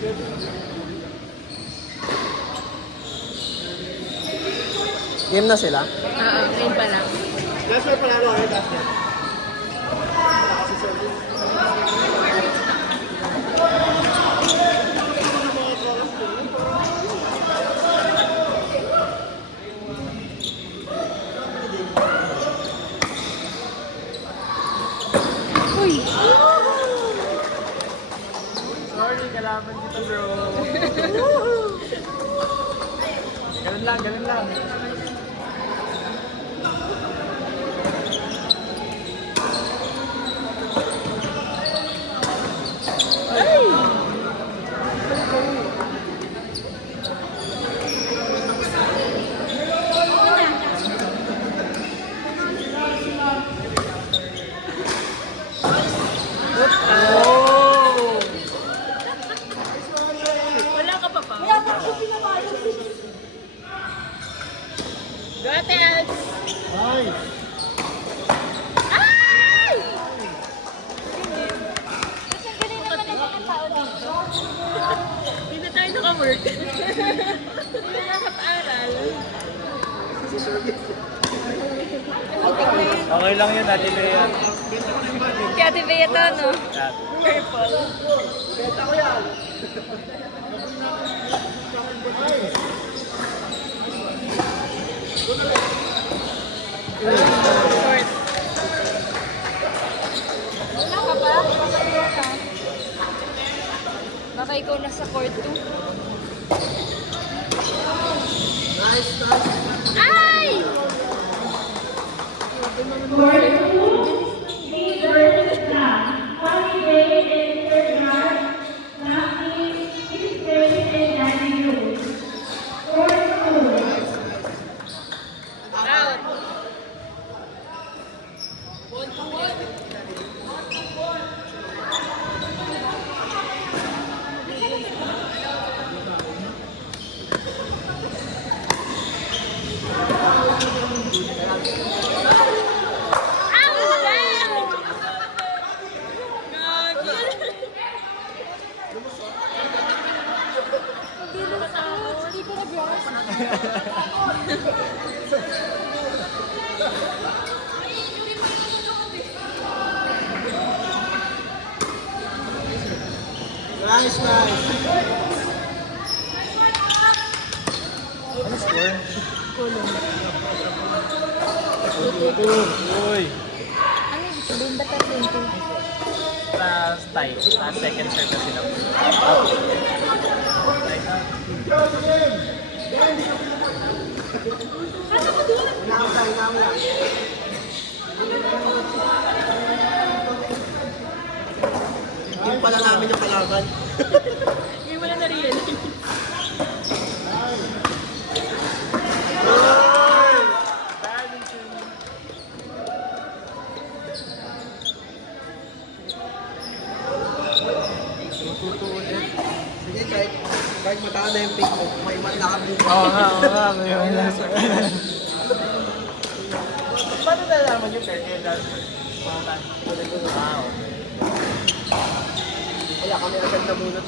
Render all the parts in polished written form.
Game na sila? Oo, game pa lang. Last year panalo kayo, last year. Uy! Sorry, kalaban kita bro. Ganun lang, ganun lang. Wala ka pa pa. Go, Tels! Ay! Ay! Hindi na tayo naka-work. Hindi na nakapag-aral. Okay lang yun, Ate Bea. Kaya Ate Bea to, no? Purple. Benta ko yan! Short. Wala ka ba? Papaliwa ka. Baka ikaw nasa court 2. Nice, nice! Ay! Out. Nice, nice! Ano score? Uy! Ano ibig sabihin ba tayo 20? Tie. Second serve na sila. Inaamsa, inaamsa. Yung pala namin yung kalaban. Hindi mo na na-realize. Sige, kahit mataas na yung pick mo, may malakad din. Oo nga. Ngayon lang sir. Paano nalaman yung third year last year? Wow. Kaya kami agad na muna.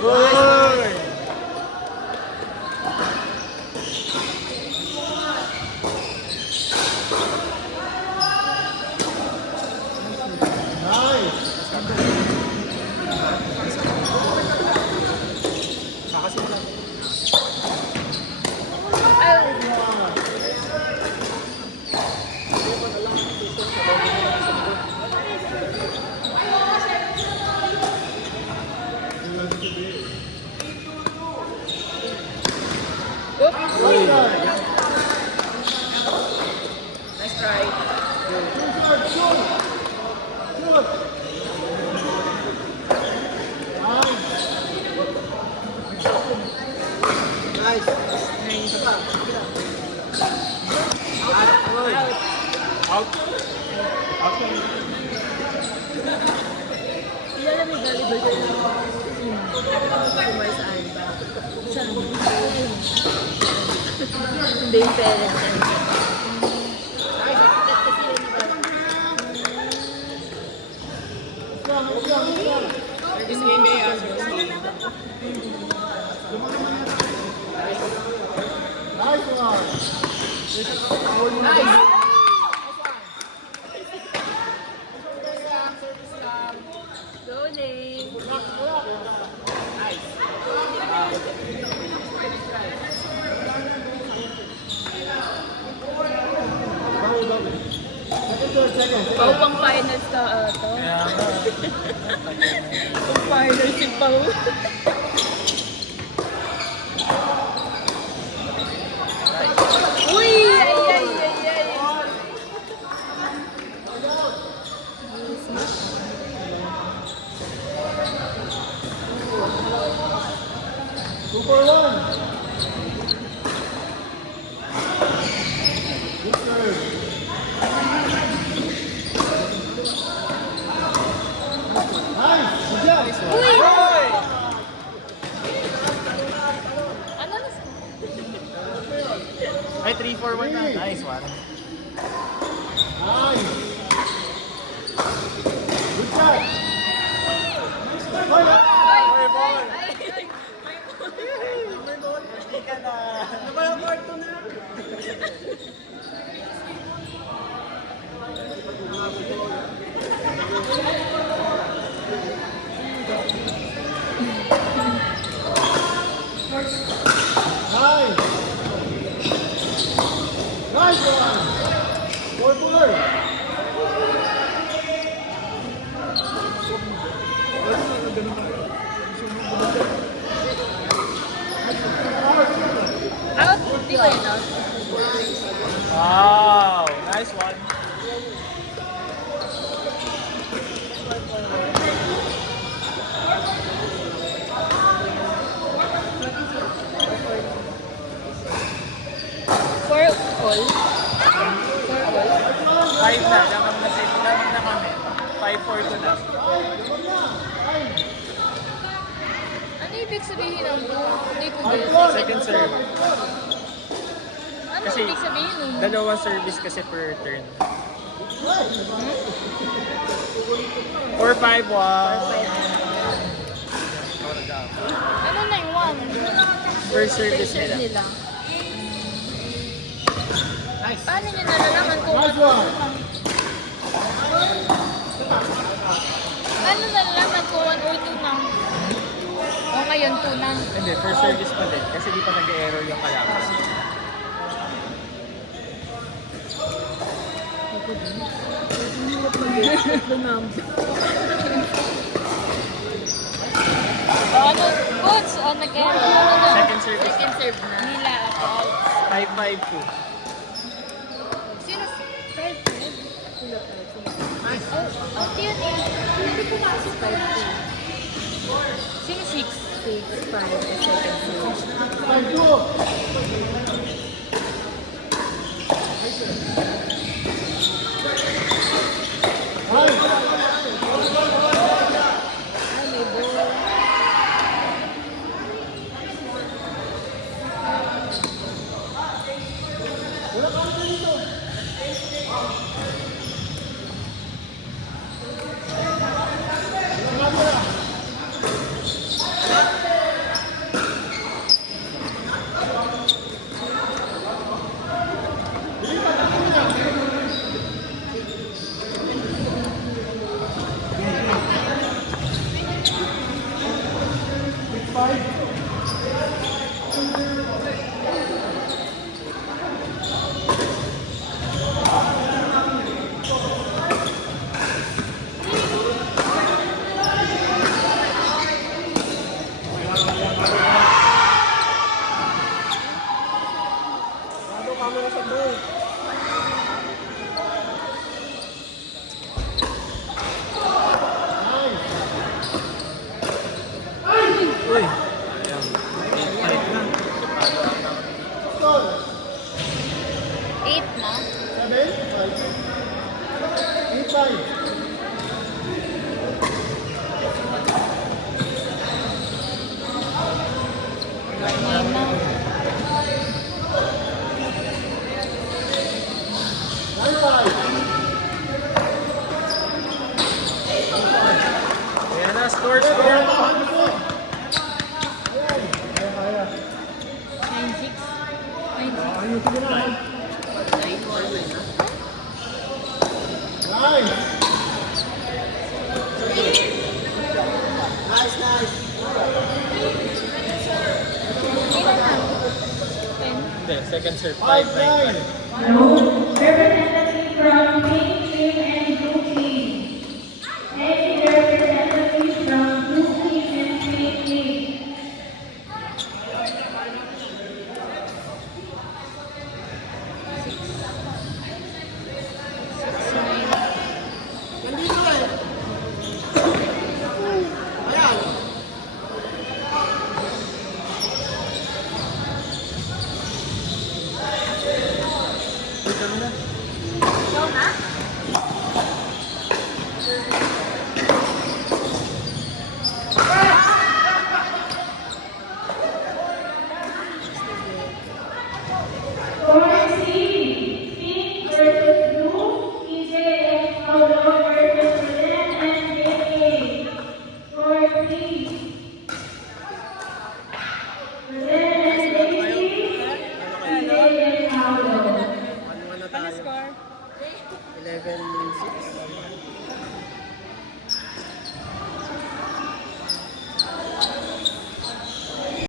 Uy! Nice try. Nice. Isa pa. Out. Kilala may volleyball kayo ng team. Kumar saan ba? Saan? Hindi yung parents. Service game eh, service game. Nice! Go, Nate. Pau pang finals ka to. Kaya nga. Pang finals si Pau. Uy! Ay, ay, ay, ay. Uy! Ano na? Ay, 3-4-1 na. Nice one. Ay! Ay, ball! Ay! May ball. Hindi ka na. Ano ba yung court to na? Out? Di ba yun out? Wow! Nice one. For all? For all? 5 na. Lamang na set. Lamang na kami. 5-4 ko na. Ano ibig sabihin ng hindi ko guess? Second serve. Ano Kasi- ibig sabihin nun? Dalawa service kasi per turn. 4-5-1. Ano na yung one? First service Serve nila. nila. Nice. Paano nyo nalalaman kung ano? Paano nalalaman kung 1 or 2 na? O ngayon 2 na. Hindi, first service pa din. Kasi di pa nag-error yung kalaban. O ano? Coach, o nag-error. Ano na? Second service. Second serve na. Nila ako. 5-5-2. Sino? 5 out yun eh. Hindi ko kasi 5-2. Sino 6? 6, 5, second serve. Ay, may ball. score. 9-6. 9-6. Nice, nice. Ilan na? 10. Hindi, second serve. 5-9. Representative from Pink Team and Blue Team. Any representative from Blue Team and Pink Team. Nandito eh. Ayan. Ikaw na? Score C, Pink versus Blue, EJ and Paulo versus Belen and JK. Score C. Belen and JK, EJ and Paulo. Ano na Ano tayo? score? 11-6.